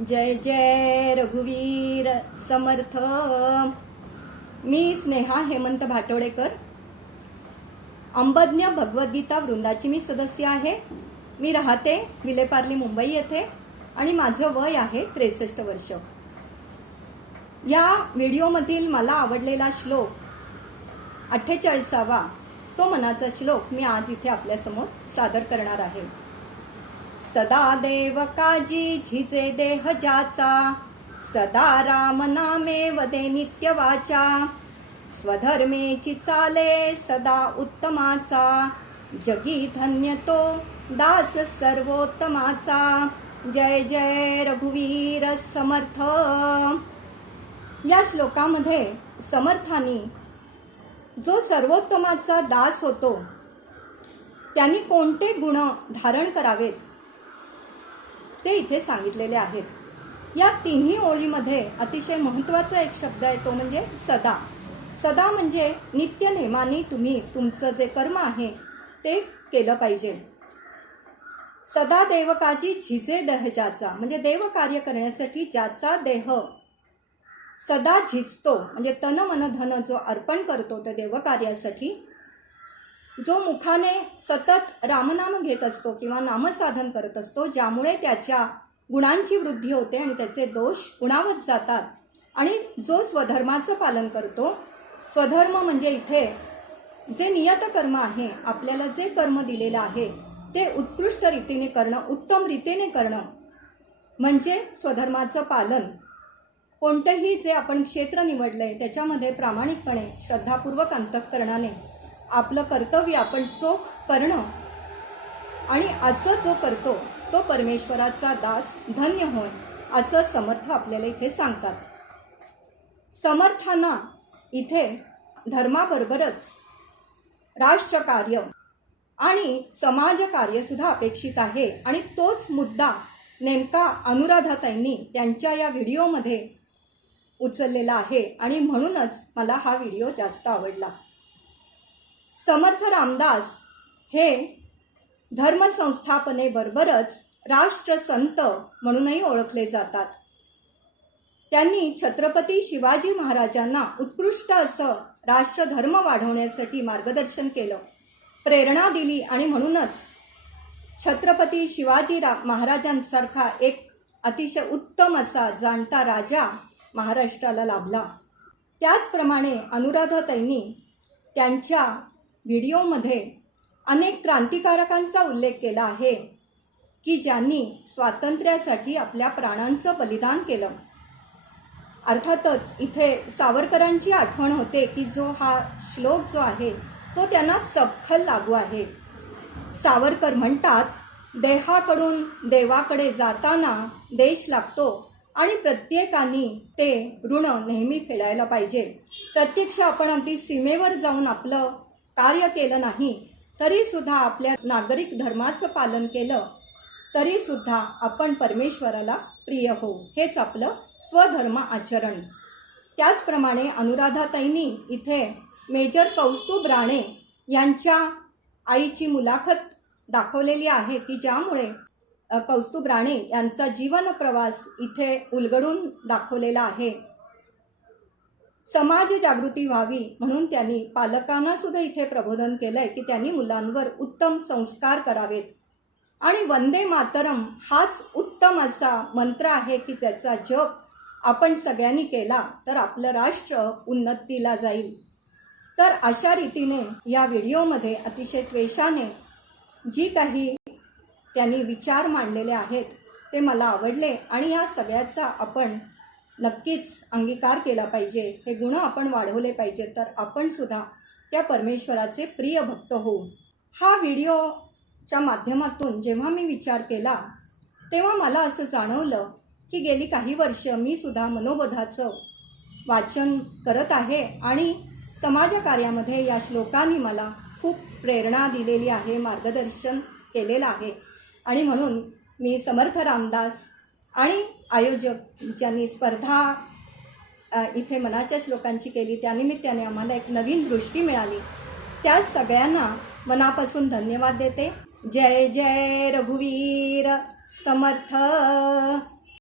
जय जय रघुवीर समर्थ. मी स्नेहा हेमंत भाटोडेकर अंबज्ञ भगवद्गीता वृंदाची मी सदस्य आहे. मी राहते विलेपार्ली मुंबई येथे आणि माझं वय आहे त्रेसष्ट वर्ष. या व्हिडिओमधील मला आवडलेला श्लोक अठ्ठेचाळीसावा तो मनाचा श्लोक मी आज इथे आपल्यासमोर सादर करणार आहे. सदा देव काजी झिजे देह ज्याचा सदा राम नामे वदे नित्य वाचा स्वधर्मेची चाले सदा उत्तमाचा जगी धन्य तो दास सर्वोत्तमाचा. जय जय रघुवीर समर्थ. या श्लोकामध्ये समर्थानी जो सर्वोत्तमाचा दास होतो त्यांनी कोणते गुण धारण करावेत? ते इथे सांगितलेले आहेत. या तिन्ही ओळीमध्ये अतिशय महत्त्वाचा एक शब्द आहे तो म्हणजे सदा. सदा म्हणजे नित्य नेमाने तुम्ही तुमचं जे कर्म आहे ते केलं पाहिजे. सदा देवकाची झिजे दहजाचा म्हणजे देव कार्य करण्यासाठी ज्याचा देह सदा झिजतो म्हणजे तन मन धन जो अर्पण करतो त्या देवकार्यासाठी जो मुखाने सतत रामनाम घेत असतो किंवा नामसाधन करत असतो ज्यामुळे त्याच्या गुणांची वृद्धी होते आणि त्याचे दोष गुणावत जातात. आणि जो स्वधर्माचं पालन करतो स्वधर्म म्हणजे इथे जे नियत कर्म आहे आपल्याला जे कर्म दिलेलं आहे ते उत्कृष्ट रीतीने करणं उत्तम रीतीने करणं म्हणजे स्वधर्माचं पालन. कोणतंही जे आपण क्षेत्र निवडलंय त्याच्यामध्ये प्रामाणिकपणे श्रद्धापूर्वक अंतःकरणाने आपलं कर्तव्य आपण चोख करणं आणि असं जो करतो तो परमेश्वराचा दास धन्य होय असं समर्थ आपल्याला इथे सांगतात. समर्थांना इथे धर्माबरोबरच राष्ट्रकार्य आणि समाजकार्य सुद्धा अपेक्षित आहे. आणि तोच मुद्दा नेमका अनुराधाताईंनी त्यांच्या या व्हिडिओमध्ये उचललेला आहे. आणि म्हणूनच मला हा व्हिडिओ जास्त आवडला. समर्थ रामदास हे धर्मसंस्थापनेबरोबरच राष्ट्रसंत म्हणूनही ओळखले जातात. त्यांनी छत्रपती शिवाजी महाराजांना उत्कृष्ट असं राष्ट्रधर्म वाढवण्यासाठी मार्गदर्शन केलं. प्रेरणा दिली आणि म्हणूनच छत्रपती शिवाजी रा महाराजांसारखा एक अतिशय उत्तम असा जाणता राजा महाराष्ट्राला लाभला. त्याचप्रमाणे अनुराधाताईंनी त्यांच्या व्हिडिओमध्ये अनेक क्रांतिकारकांचा उल्लेख केला आहे की ज्यांनी स्वातंत्र्यासाठी आपल्या प्राणांचं बलिदान केलं. अर्थातच इथे सावरकरांची आठवण होते की जो हा श्लोक जो आहे तो त्यांना चपखल लागू आहे. सावरकर म्हणतात देहाकडून देवाकडे जाताना देश लागतो आणि प्रत्येकाने ते ऋण नेहमी फेडायला पाहिजे. प्रत्यक्ष आपण अगदी सीमेवर जाऊन आपलं कार्य केलं नाही तरी सुद्धा आपल्या नागरिक धर्माचं पालन केलं तरी सुद्धा आपण परमेश्वराला प्रिय होऊ. हेच आपलं स्वधर्म आचरण. त्याचप्रमाणे अनुराधाताईंनी इथे मेजर कौस्तुभ राणे यांच्या आईची मुलाखत दाखवलेली आहे की ज्यामुळे कौस्तुभ राणे यांचा जीवन प्रवास इथे उलगडून दाखवलेला आहे. समाज जागृती व्हावी म्हणून त्यांनी पालकांना सुद्धा इथे प्रबोधन केलंय की त्यांनी मुलांवर उत्तम संस्कार करावेत. आणि वंदे मातरम हाच उत्तम असा मंत्र आहे की त्याचा जप आपण सगळ्यांनी केला तर आपलं राष्ट्र उन्नतीला जाईल. तर अशा रीतीने या व्हिडिओमध्ये अतिशय त्वेषाने जी काही त्यांनी विचार मांडलेले आहेत ते मला आवडले आणि या सगळ्याचा आपण नक्कीच अंगीकार केला पाहिजे. हे गुण आपण वाढवले पाहिजे तर आपण सुद्धा त्या परमेश्वराचे प्रिय भक्त होऊ. हा व्हिडिओच्या माध्यमातून जेव्हा मी विचार केला तेव्हा मला असं जाणवलं की गेली काही वर्ष मी सुद्धा मनोबोधाचं वाचन करत आहे आणि समाजकार्यामध्ये या श्लोकांनी मला खूप प्रेरणा दिलेली आहे मार्गदर्शन केलेलं आहे. आणि म्हणून मी समर्थ रामदास आणि आयोजक ज्यांनी स्पर्धा इथे मनाच्या श्लोकांची केली त्यानिमित्ताने आम्हाला एक नवीन दृष्टी मिळाली. त्या सगळ्यांना मनापासून धन्यवाद देते. जय जय रघुवीर समर्थ.